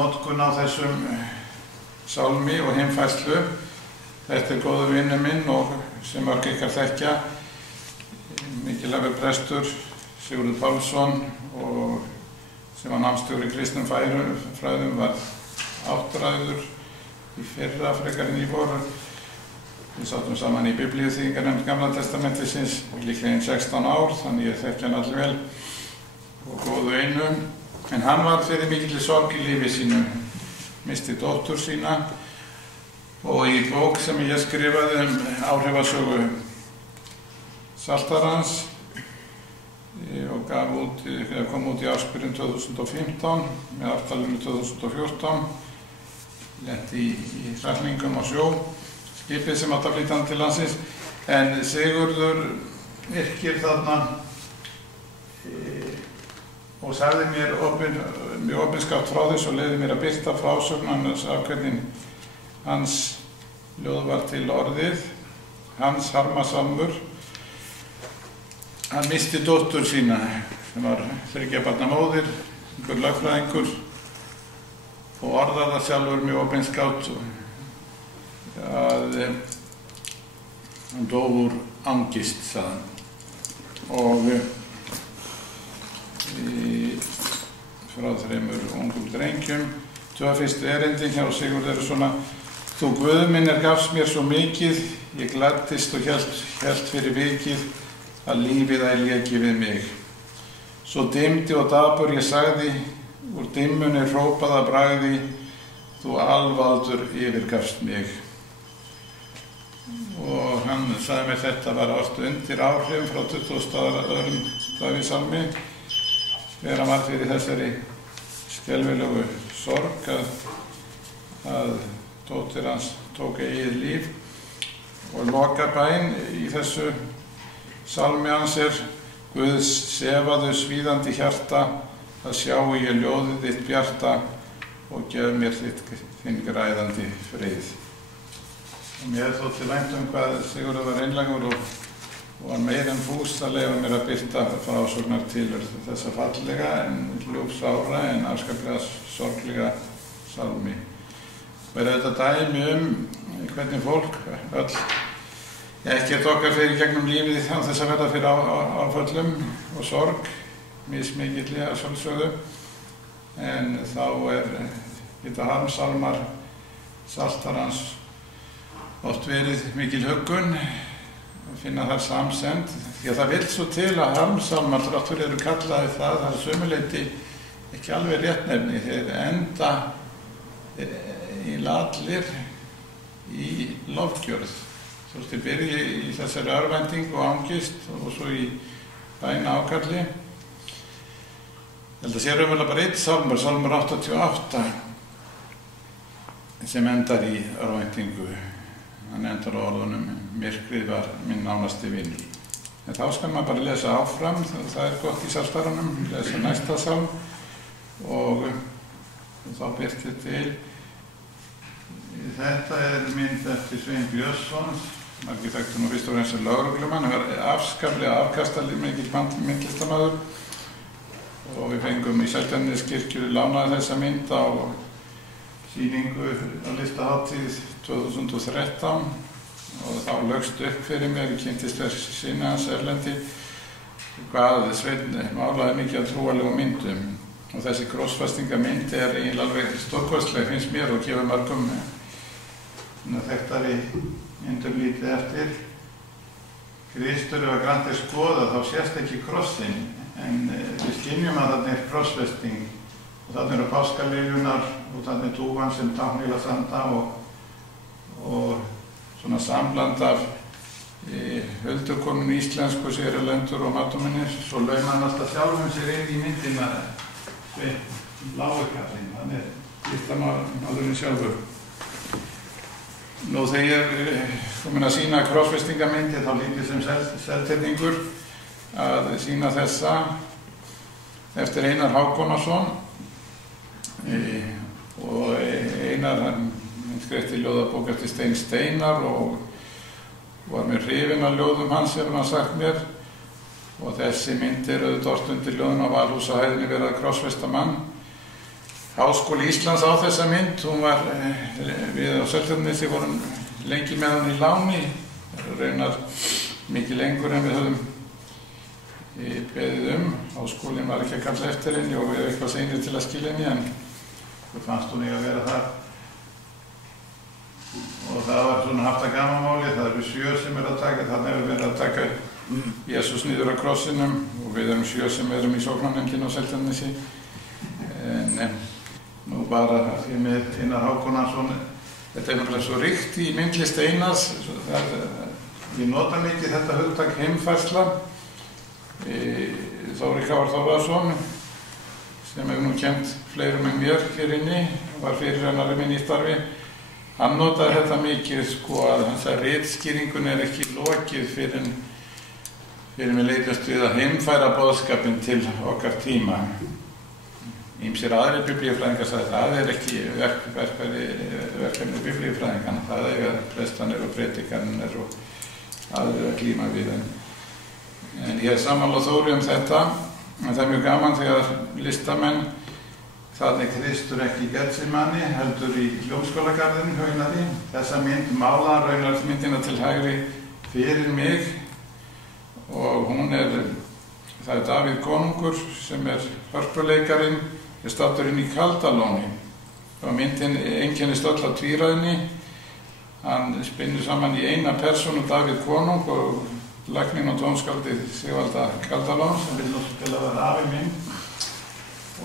notkun á þessum sálmi og heimfærslu. Þetta góður vinur minn og sem mörg ykkar þekkja, mikilvægur prestur Sigurður Pálsson og sem var námsstjóri í kristnum fræðum var áttræður í fyrra frekar en í vor. Við sátum saman í biblíuþýðingarnefnd Gamla testamentisins líklega í 16 ár, þannig ég þekki hann alveg vel og góðu einu. En hann var fyrir mikilli sorg í lífi sínu, misti dóttur sína og í bók sem ég skrifaði áhrifasögu Saltarans og kom út í ársbyrjun 2015 með ártalinu 2014, lenti í hrærlingum á sjó, skipið sem átti að flytja hann til landsins, en Sigurður yrkir þarna og sagði mér mjög opinskátt frá þessu og leiði mér að birta frásögn af hvernig hans ljóð var til orðið, hans harmasalmur. Hann misti dóttur sína sem var 3 barna móðir, einhver lögfræðingur og orðar það sjálfur mjög opinskátt að hann dó úr angist, sagði hann. Og frá 3 ungum drengjum. 2 fyrstu erindin hjá Sigurð eru svona: Þú Guð minn gafst mér svo mikið, ég gladdist og hélt fyrir vikið að lífið léki við mig. Svo dimmdi og dapur ég sagði, úr dimmunni hrópað að bragði, þú alvaldur yfirgafst mig. Og hann sagði mér þetta var oft undir áhrifum frá 22. Davíðssalmi, þegar hann var fyrir þessari skelfilegu sorg að dóttir hans tók eigið líf. Og lokabæn í þessu salmi hans Guðs sefaðu svíðandi hjarta, að sjái ég ljóðið þitt bjarta og gef mér þinn græðandi frið. Og mér þótti vænt hvað Sigurður var einlægur og var meir en fús að leyfa mér að birta frásögnar til þessa fallega en ljúfsára en afskaplega sorglega salmi. Og þetta dæmi hvernig fólk öll ekkert okkar fyrir gegnum lífið án þess að verða fyrir áföllum og sorg, mismikilli að sjálfsögðu, en þá geta harmsalmar Saltarans oft verið mikil huggun að finna þar samsemd, því að það vill svo til að harmsalmar þrátt fyrir eru kallaði það að sömuleyti ekki alveg réttnefni, þeir enda allir í lofgjörð. Svo þeir byrji í þessari örvæntingu og angist og svo í bæna ákalli. Ég held að sé raunverulega bara einn salmur, salmur 88, sem endar í örvæntingu. Hann endar á orðunum: myrkrið var minn nánasti vinur. En þá skal maður bara lesa áfram, það gott í Saltaranum, lesa næsta salm og þá birtir til. Þetta mynd eftir Svein Björnsson, margir þekktu nú fyrst og fremst sem lögreglumann, hann var afskaplega afkastamikill myndlistarmaður og við fengum í Seltjarnarneskirkju lánaði þessa mynd á sýningu á listahátíð 2013 og þá lögst upp fyrir mér, ég kynntist sinni hans erlendi, hvað Sveinn málaði mikið af trúarlegum myndum og þessi krossfestingamynd eiginlega alveg stórkostleg finnst mér og gefur mörgum þekktari myndum lítið eftir. Kristur ef að grannt skoða þá sést ekki krossinn, en við skynjum að þarna krossfesting og þarna eru páskalyfjunar og þarna dúfan sem táknar heila sanda og svona sambland af huldukonun íslensku, sérlendur og matumennir. Svo lauma hann alltaf sjálfum sér inn í myndina, Lágukallinn, hann listamálurinn sjálfur. Nú þegar ég komin að sýna krossfestingamyndi þá lítið sem Seltirningur að sýna þessa eftir Einar Hákonarson og Einar hann skreitti ljóðabók eftir Stein Steinar og var mér hrifinn af ljóðum hans hefur hann sagt mér og þessi mynd auðvitað undir ljóðun á Valhúsahæðinni verið að krossfesta mann Háskóli Íslands á þessa mynd. Hún var, við á Seltjarnarnesi vorum lengi með hann í láni, raunar mikið lengur en við höfum beðið Háskólinn var ekki að kalla eftir henni og við eitthvað seinir til að skilja henni, en það fannst hún að vera þar. Og það var svona haft að gamanmáli, það eru 7 sem að taka, þannig hefur verið að taka Jesús niður á krossinum og við erum 7 sem erum í sóknarnefndinni á Seltjarnarnesi. En nú bara því með Einar Hákonarson, þetta er náttúrulega svo ríkt í myndlist Einars, við nota mikið þetta hugtak heimfærsla. Þóri K. Þórðarson, sem hefur nú kennt fleirum en mér hér inni, var fyrirrennari minn í starfi. Hann notaði þetta mikið að þessar ritskýringun er ekki lokið fyrir við leitast við að heimfæra boðskapinn til okkar tíma. Ýmsir aðrir biblíufræðingar sagði það er ekki verkefni biblíufræðinganna, það er prestanir og predikanir og aðrir að glíma við. En ég er sammála Þóri þetta, en það er mjög gaman þegar listamenn, þannig Kristur ekki í Getsemanni, heldur í Hljómskálagarðinum hjá Einari. Þessa mynd málaði raunar myndina til hægri fyrir mig og hún það er Davíð konungur sem hörpuleikarinn, staddur inn í Kaldalóni. Og myndin einkennist öll af tvíræðni. Hann spinnur saman í eina persónu Davíð konung og lækninn og tónskáldið Sigvalda Kaldalón sem vil nú spila að vera afi minn.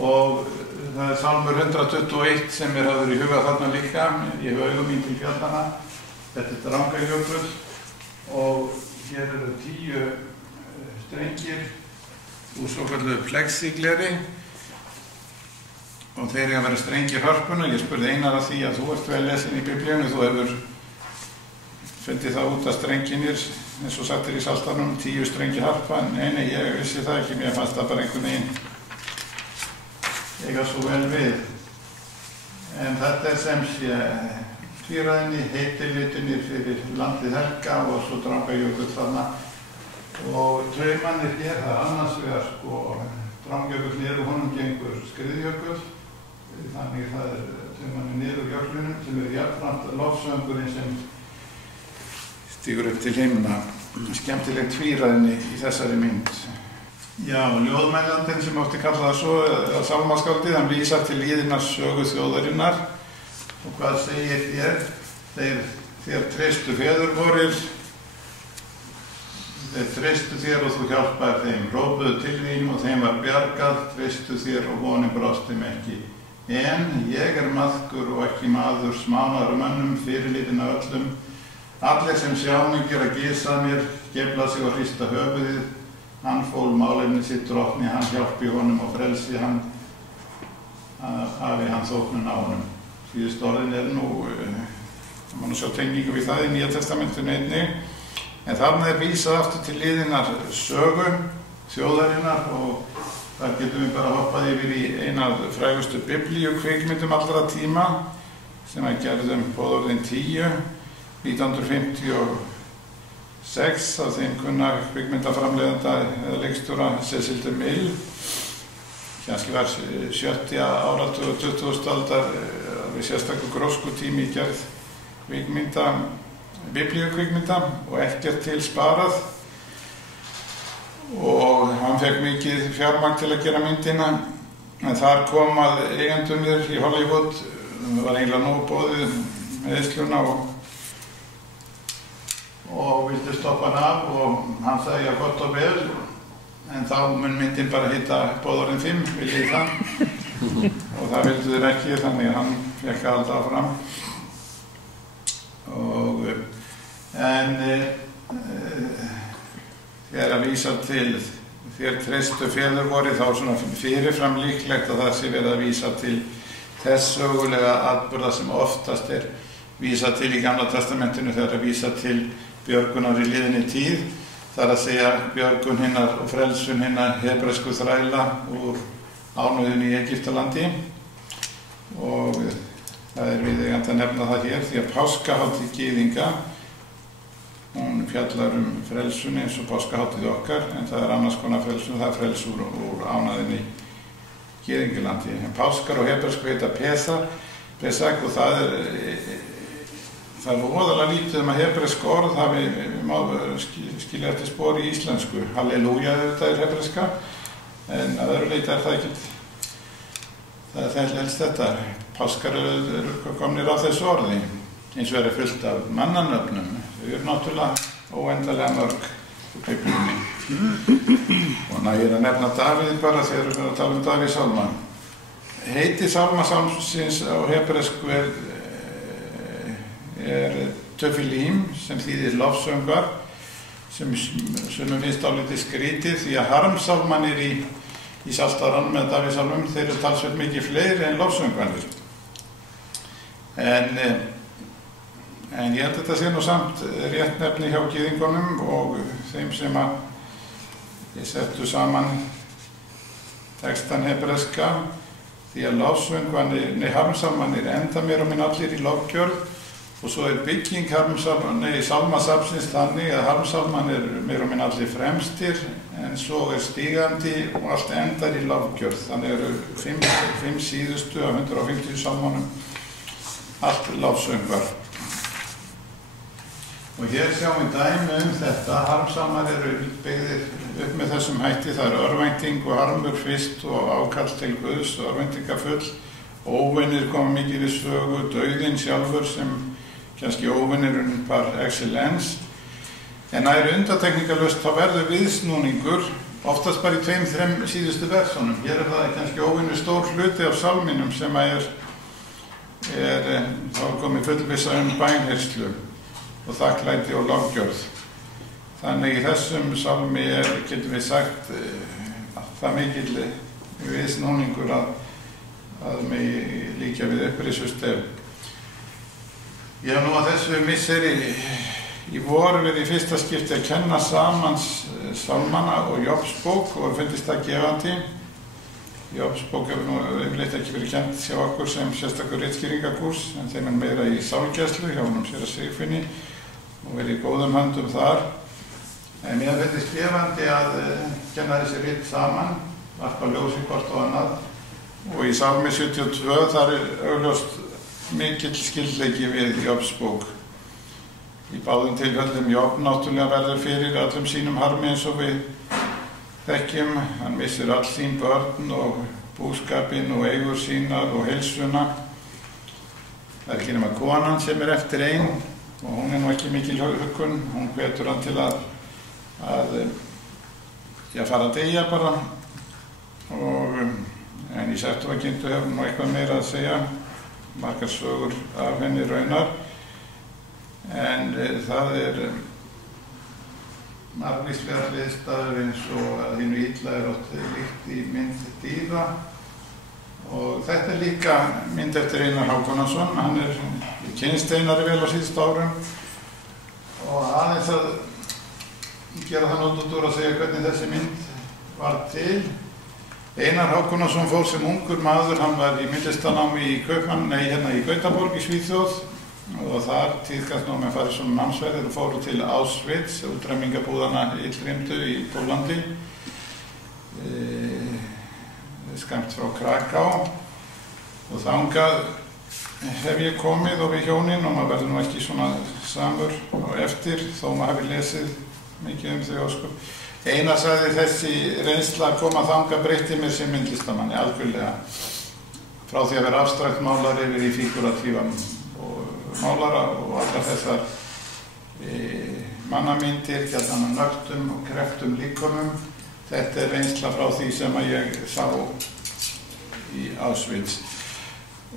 Og það er Salmur 121 sem hafður í huga þarna líka. Ég hef augum mín til fjallana. Þetta er Drangajökull og hér eru 10 strengir úr svokölluðu plexigleri og þeir eru að vera strengir hörpunnar. Ég spurði Einar að því að þú ert vel lesin í Biblíunni, þú hefur fundið það út að strenginir, eins og sagt í Saltanum, 10 strengi harpa. Nei, ég vissi það ekki, mér fannst það bara einhvern veginn eiga svo vel við. En þetta er sem sé tvíræðinni, heitilitunir fyrir landið Helga og svo Drangajökull þarna. Og traumannir hér, það er annars vegar Drangajökull niður og honum gengur Skriðjökull, þannig það er traumannir niður úr jöklunum sem jafnframt lofsöngurinn sem stígur upp til himna. Skemmtileg tvíræðinni í þessari mynd. Já, ljóðmælandinn sem átti kalla það svo, eða sálmaskáldið, hann vísar til líðinnar sögu þjóðarinnar. Og hvað segir þér? Þér treystu feður vorir, þeir treystu þér og þú hjálpaðir þeim, hrópuðu til þín og þeim var bjargað, treystu þér og vonin brást þeim ekki. En ég er maðkur og ekki maður, smánar mönnum, fyrirlitin af öllum. Allir sem sjá mig gera gísa mér, gefla sig og hrista höfuðið. Hann fól málefni sitt drottni, hann hjálpi honum og frelsi hann, hafi hann þóknun á honum. Síðust orðin nú, það má nú sjá tengingu við það í Nýja testamentinu einnig. En þarna vísað aftur til liðinnar sögu, þjóðarinnar og þar getum við bara hoppað yfir í eina af frægustu biblíukvikmyndum allra tíma sem gerðum boðorðin 10, 1956 af þeim kunna kvikmyndaframleiðanda eða leikstjóra Cecil DeMille. Kannski var 70. áratug og 20. aldar við sérstakur gróskutími í gerð kvikmynda, biblíukvikmynda og ekkert til sparað. Og hann fekk mikið fjármagn til að gera myndina, en þar kom að eigendurnir í Hollywood, það var eiginlega nóg boðið meiðsluna og vildi stoppa hann af og hann sagði já gott og vel, en þá mun myndin bara hitta boðorðin 5, viljið það? Og það vildu þeir ekki, þannig að hann fekk alltaf fram. En þegar að vísa til þér treystu feður voru, þá svona fyrirfram líklegt að það sé verið að vísa til þess sögulega atburða sem oftast vísa til í Gamla testamentinu þegar að vísa til björgunar í liðinni tíð, þar að segja björgun hinnar og frelsun hinnar hebresku þræla úr ánauðinni í Egyptalandi. Og það viðeigandi að nefna það hér því að páskahátíð gyðinga, hún fjallar frelsun eins og páskahátíð okkar, en það annars konar frelsun, það frelsun úr ánauðinni Gyðingalandi. Páskar á hebresku heita Pesach og það er voðalega lítið að hebresk orð hafi skilja eftir spor í íslensku. Halleluja þetta hebreska, en að öðru leyti það ekkert. Það helst þetta. Páskar eru komnir á þessu orði, eins og fullt af mannanöfnum. Þau eru náttúrulega óendanlega mörg í Biblíunni. Og nægir að nefna Davíð bara þegar við erum að tala Davíð sálma. Heiti sálmasálmsins á hebresku Töfilim, sem þýðir lofsöngvar, sem finnst álítið skrítið, því að harmsálmanir í Saltaranum með Davíðsálmum, þeir eru talsvert mikið fleiri en lofsöngvanir. En ég held að þetta sé nú samt rétt nefni hjá gyðingunum og þeim sem að ég settu saman textan hebreska, því að harmsálmanir enda mér og minn allir í lofgjörð. Og svo bygging sálmasafnsins þannig að harmsálmanir mér og minn allir fremstir, en svo stígandi og allt endar í lofgjörð. Þannig eru 5 síðustu af 150 sálmanum allt lofsöngvar. Og hér sjáum við dæmi þetta. Harmsálmar eru byggðir upp með þessum hætti. Það örvænting og harmur fyrst og ákall til Guðs og örvæntingafull. Óvinir koma mikið við sögu, dauðinn sjálfur sem kannski óvinnurinn par excellence, en nær undantekningarlaust þá verður viðsnúningur, oftast bara í 2-3 síðustu versunum. Hér það kannski óvinnur stór hluti af sálminum sem þá komið fullvissa bænheyrslu og þakklæti og lofgjörð. Þannig í þessum sálmi getum við sagt það mikill viðsnúningur að megi líkja við upprisustef. Ég hef nú að þessu misseri í vor verið í fyrsta skipti að kenna saman sálmana og Jobsbók og finnst það gefandi. Jobsbók hefur nú yfirleitt ekki verið kennt hjá okkur sem sérstakur ritskýringakúrs, en þeim meira í sálgæslu hjá honum séra Sigfinni og verið í góðum höndum þar. En mér finnst gefandi að kenna þessi rit saman, varpa ljósi hvort og annað. Og í Sálmi 72 þar augljóst mikill skyldleiki við Jobsbók. Í báðum tilfellum Job náttúrulega verður fyrir allum sínum harmi eins og við þekkjum. Hann missir all sín börn og búskapinn og eigur sínar og heilsuna. Það ekki nema konan sem eftir ein og hún nú ekki mikil huggun. Hún hvetur hann til að fara að deyja bara. En í Septuagintu hefur nú eitthvað meira að segja. Margar sögur af henni raunar, en það margvíslegar hliðstæður eins og að hinu illa oft líkt í mynd dýra. Og þetta líka mynd eftir Einar Hákonarson. Hann kynnst Einari vel á síðustu árum og aðeins að gera það nót út úr að segja hvernig þessi mynd var til. Einar Hákonarson fór sem ungur maður, hann var í myndlistanámi í Gautaborg í Svíþjóð og þar tíðkast nú með farið svona námsferðir og fóru til Auschwitz, útrýmingabúðana illgrimdu í Pólandi, skammt frá Kraká, og þangað hef ég komið og við hjónin og maður verður nú ekki svona samur og eftir þó maður hefði lesið mikið þau ósköp. Einar sagði þessi reynsla að koma þangað breytti mér sem myndlistamanni algjörlega. Frá því að vera abstrakt málari yfir í fíguratífa málara og allar þessar mannamyndir, gjarnan af nöktum og kreftum líkömum. Þetta reynsla frá því sem að ég sá í Auschwitz.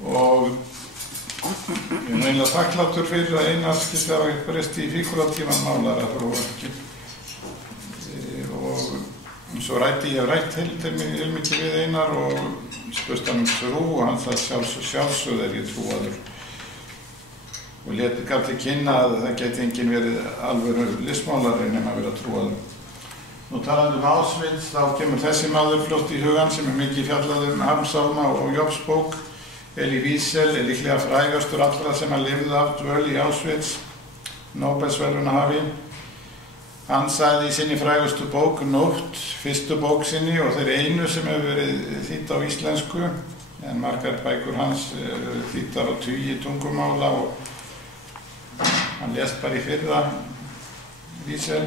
Og ég eiginlega þakklátur fyrir að Einar skyldi hafa breyst í fíguratífan málara þróa. Og svo rætti ég rætt heilmikið við Einar og spurst hann trú og hann það sjálfsögð ég trúaður. Og gaf til kynna að það geti enginn verið alvöru listmálari nema að vera trúaður. Nú talandi Auschwitz, þá kemur þessi maður fljótt í hugan sem mikið fjallað harmsálma og Jobsbók. Elie Wiesel líklega frægastur allra sem að lifðu af dvöl í Auschwitz, Nóbelsverðlaunahafi. Hann sagði í sinni frægustu bók Nótt, fyrstu bók sinni og þeirri einu sem hefur verið þýdd á íslensku, en margar bækur hans þýddar á tugi tungumála og hann lést bara í fyrra Wiesel.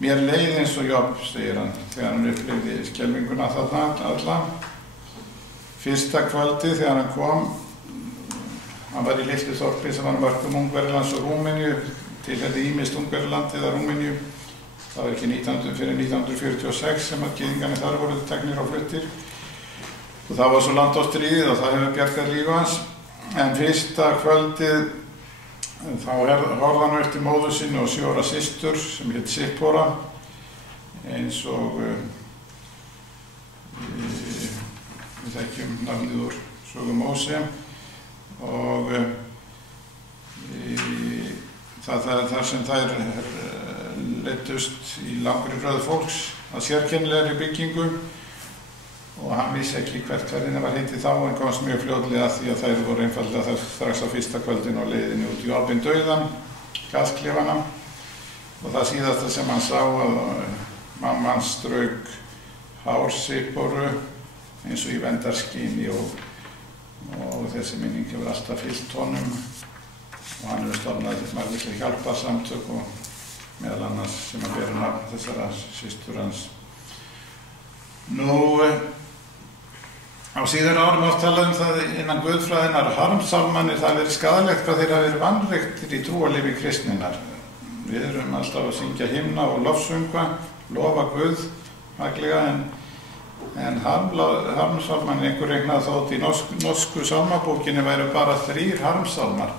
Mér leið eins og Jobb, segir hann, þegar hann upplifði skelfinguna þarna alla. Fyrsta kvöldi þegar hann kom, hann var í litlu þorpi sem var mörgum Ungverjalands og Rúmeníu, tilheyri ýmist Ungverjaland eða Rúmeníu. Það var ekki fyrir 1946 sem að gyðingarnir þar voru teknir og fluttir. Og það var svo langt á stríðið og það hefur bjargað líf hans. En fyrsta kvöldið þá horfði hann eftir móður sinni og 7 ára systur sem hét Sippora, eins og við þekkjum nafnið úr sögu Móse. Og þar sem þær leiddust í langri röð fólks að sérkennilegri byggingu og hann vissi ekki hvert ferðinni var heitið þá en komst mjög fljótlega að því að þær voru einfaldlega þar strax á fyrsta kvöldinu og leiðinni út í opinn dauðan, gasklefana, og það síðasta sem hann sá að mamma hans strauk hár Sipporu eins og í verndarskyni og þessi minning hefur alltaf fylgt honum og hann hefur stofnað margvísleg hjálparsamtök og meðal annars sem að bera nafn þessara systur hans. Nú, á síðari árum oft talað það innan guðfræðinnar harmsálmanir það verið skaðlegt hvað þeir hafa verið vanræktir í trúarlífi kristninnar. Við erum alltaf að syngja himna og lofsöngva, lofa Guð maglega en harmsálmanir einhver reiknaði þótt í norsku sálmabókinni væru bara 3 harmsálmar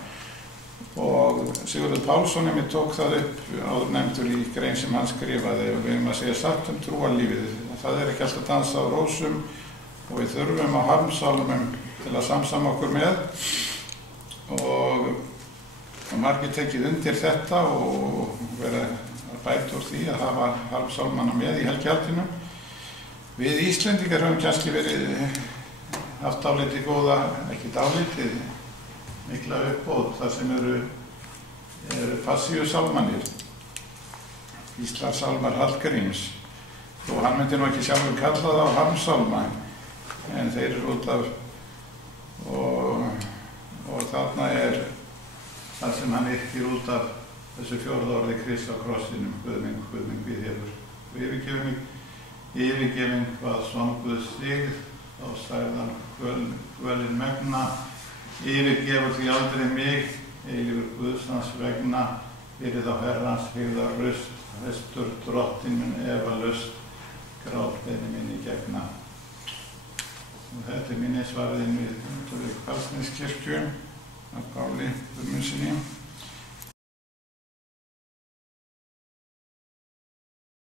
og Sigurður Pálsson tók það upp áður nefndur í grein sem hann skrifaði og við erum að segja satt trúarlífið. Það er ekki alltaf að dansa á rósum og við þurfum á harmsálmum til að samsama okkur með og margir tekið undir þetta og verið að bæta úr því að hafa harmsálmana með í helgihaldinu. Við Íslendingar höfum kannski haft dálítið góða, ekki dálítið, mikla uppbót þar sem eru passíusálmanir, Íslandssálmar Hallgríms. Og hann myndi nú ekki sjálfur kalla það á harmsálma, en þeir eru út af og þarna það sem hann yrkir út af þessu 4. orði Krists á krossinum, Guð minn, hví hefur yfirgefið mig hvað svonguð stig, þá stærðan kvölin megna, yfirgefur því aldrei mig, eilífur Guðs hans vegna, fyrir þá Herrans hygðar rust, vestur drottin minn efalaust, grátbeini minni gegna. Og þetta minnisvarðin við Karlsneskirkju af Páli Guðmundsssyni.